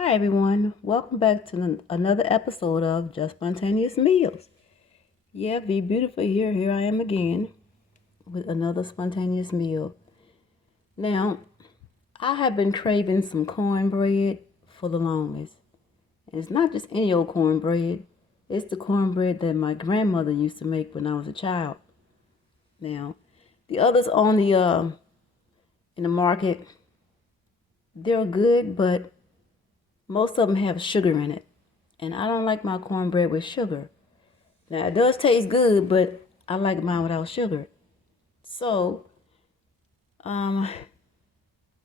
Hi everyone, welcome back to another episode of Just Spontaneous Meals. Yeah, Be Beautiful here. Here I am again with another spontaneous meal. Now, I have been craving some cornbread for the longest. And it's not just any old cornbread, it's the cornbread that my grandmother used to make when I was a child. Now, the others on the in the market, they're good, but most of them have sugar in it. And I don't like my cornbread with sugar. Now it does taste good, but I like mine without sugar. So, um,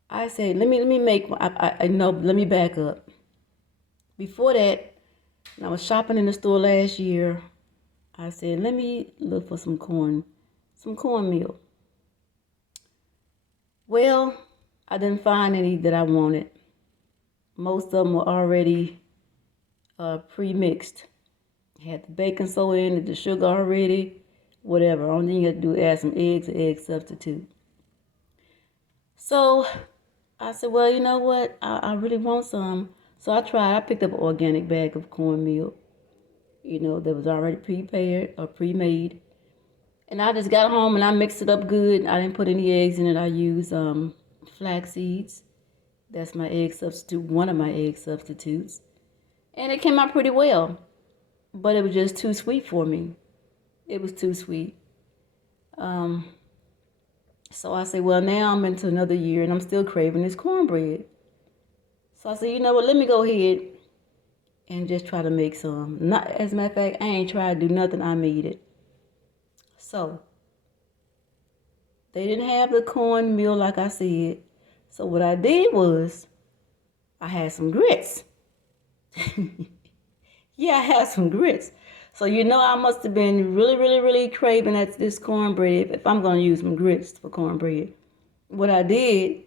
I say let me make. I know. Let me back up. Before that, when I was shopping in the store last year, I said let me look for some cornmeal. Well, I didn't find any that I wanted. Most of them were already pre-mixed. Had the baking soda in it, the sugar already, whatever. Only thing you have to do is add some eggs or egg substitute. So I said, well, you know what? I really want some. So I picked up an organic bag of cornmeal, that was already prepared or pre-made. And I just got home and I mixed it up good. I didn't put any eggs in it. I used flax seeds. That's my egg substitute, one of my egg substitutes. And it came out pretty well, but it was just too sweet for me. It was too sweet. Um, so I said, well, now I'm into another year and I'm still craving this cornbread. So I said, you know what, let me go ahead and just try to make some. Not, as a matter of fact, I ain't tried to do nothing, I made it. So they didn't have the cornmeal like I said. So what I did was I had some grits. Yeah, I had some grits. So I must have been really, really, really craving at this cornbread if I'm gonna use some grits for cornbread. What I did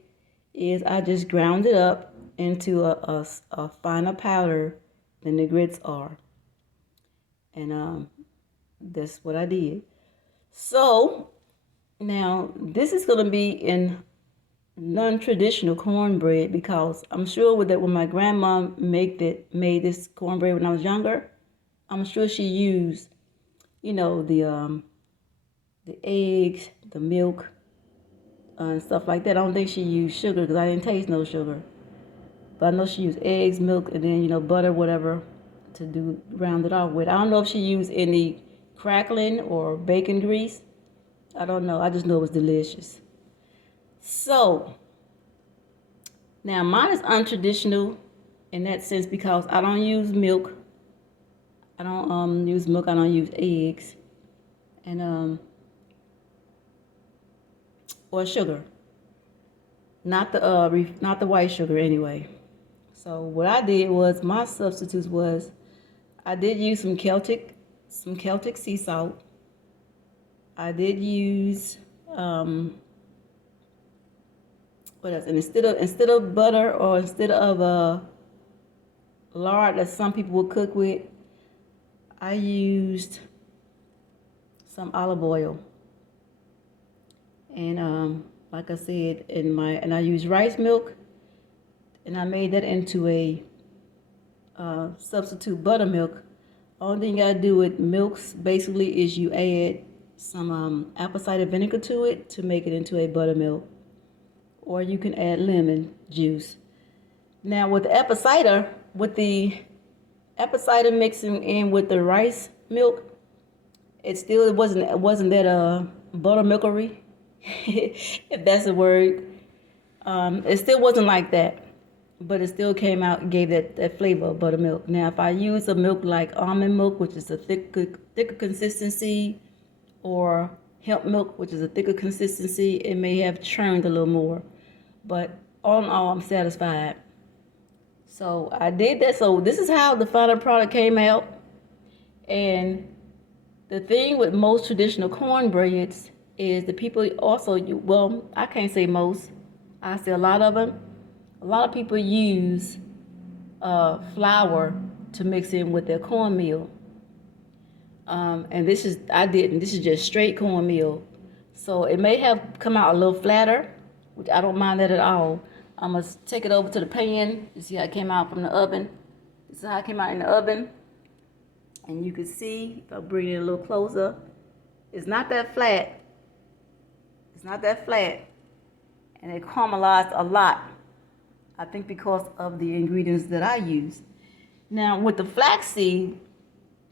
is I just ground it up into a finer powder than the grits are. And that's what I did. So now this is going to be in non-traditional cornbread because I'm sure that when my grandma made this cornbread when I was younger, I'm sure she used, the eggs, the milk, and stuff like that. I don't think she used sugar because I didn't taste no sugar. But I know she used eggs, milk, and then butter, whatever, to do round it off with. I don't know if she used any crackling or bacon grease. I don't know. I just know it was delicious. So now mine is untraditional in that sense because I don't use milk. I don't use milk. I don't use eggs, and or sugar. Not the white sugar anyway. So what I did was my substitutes was I did use some Celtic sea salt. I did use what else? And instead of butter or instead of lard that some people would cook with, I used some olive oil. And like I said, and I used rice milk, and I made that into a substitute buttermilk. Only thing you gotta do with milks basically is you add some apple cider vinegar to it to make it into a buttermilk, or you can add lemon juice. Now with the apple cider mixing in with the rice milk, it wasn't that buttermilkery, if that's a word. It still wasn't like that, but it still came out, gave that flavor of buttermilk. Now, if I use a milk like almond milk, which is a thicker consistency, or hemp milk, which is a thicker consistency, it may have churned a little more. But all in all, I'm satisfied. So I did that. So this is how the final product came out. And the thing with most traditional cornbreads is the people also, well, I can't say most, I say a lot of them. A lot of people use flour to mix in with their cornmeal. And I didn't. This is just straight cornmeal. So it may have come out a little flatter, which I don't mind that at all. I'm going to take it over to the pan. You see how it came out from the oven. This is how it came out in the oven. And you can see, if I bring it a little closer, it's not that flat. It's not that flat. And it caramelized a lot. I think because of the ingredients that I use. Now, with the flaxseed,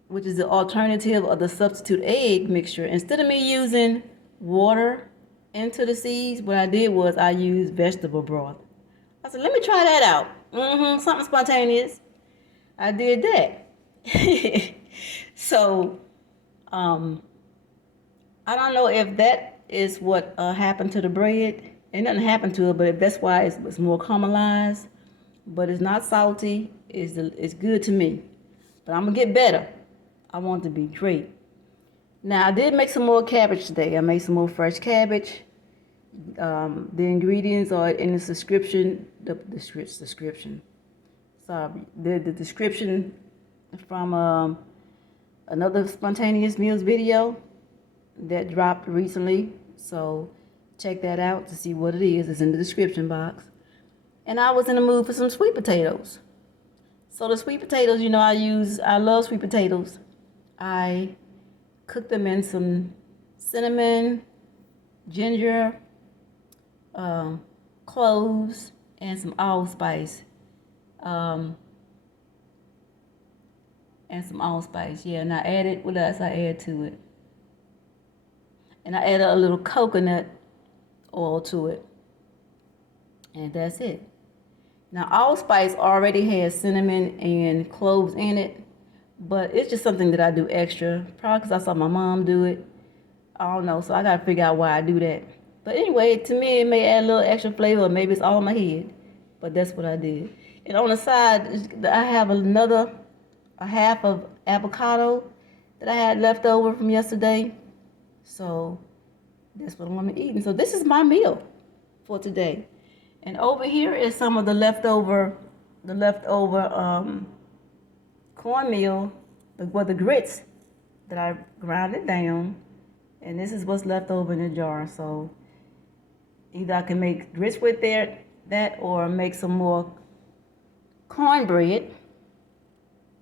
which is the alternative of the substitute egg mixture, instead of me using water into the seeds, what I did was I used vegetable broth. I said, let me try that out. Something spontaneous. I did that. So, I don't know if that is what happened to the bread. Ain't nothing happened to it, but if that's why it's more caramelized. But it's not salty. It's good to me. But I'm going to get better. I want it to be great. Now, I did make some more cabbage today. I made some more fresh cabbage. The ingredients are in the description. The description from another spontaneous meals video that dropped recently. So check that out to see what it is. It's in the description box. And I was in the mood for some sweet potatoes. So the sweet potatoes, you know, I love sweet potatoes. I cook them in some cinnamon, ginger, cloves, and some allspice. Yeah, and I added, what else I add to it? And I added a little coconut oil to it. And that's it. Now, allspice already has cinnamon and cloves in it, but it's just something that I do extra. Probably because I saw my mom do it. I don't know, so I got to figure out why I do that. But anyway, to me, it may add a little extra flavor. Maybe it's all in my head, but that's what I did. And on the side, I have a half of avocado that I had left over from yesterday. So that's what I'm going to be eating. So this is my meal for today. And over here is some of the leftover cornmeal, the grits that I ground it down. And this is what's left over in the jar. So either I can make grits with that or make some more cornbread.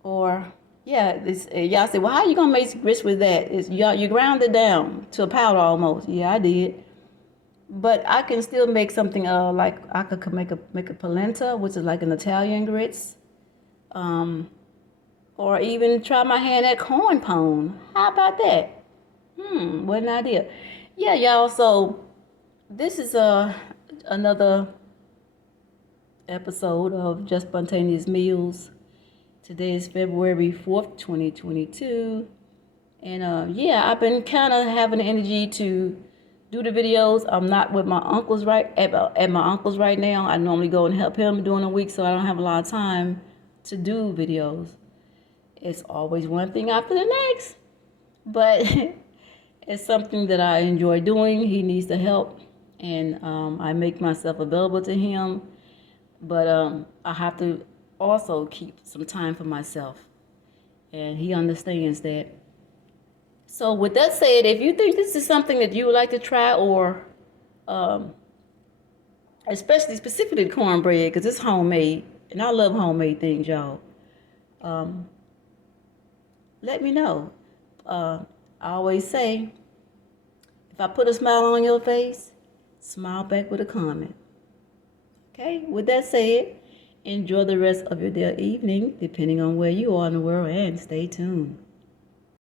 Or, yeah, y'all say, well, how you going to make grits with that? You ground it down to a powder almost. Yeah, I did. But I can still make something like I could make a polenta, which is like an Italian grits, or even try my hand at corn pone. How about that? What an idea. Yeah, y'all. So this is another episode of Just Spontaneous Meals. Today is February 4th, 2022, and yeah, I've been kind of having the energy to do the videos. I'm not with my uncle's at my uncle's right now. I normally go and help him during the week, so I don't have a lot of time to do videos. It's always one thing after the next, but it's something that I enjoy doing. He needs the help, and I make myself available to him, but I have to also keep some time for myself, and he understands that. So with that said, if you think this is something that you would like to try, or especially specifically cornbread, because it's homemade, and I love homemade things, y'all, let me know. I always say, if I put a smile on your face, smile back with a comment. Okay, with that said, enjoy the rest of your day or evening, depending on where you are in the world, and stay tuned.